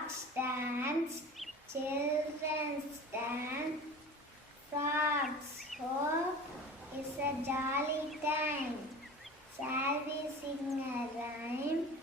Dogs dance, children dance, frogs hop is a jolly time. Shall we sing a rhyme?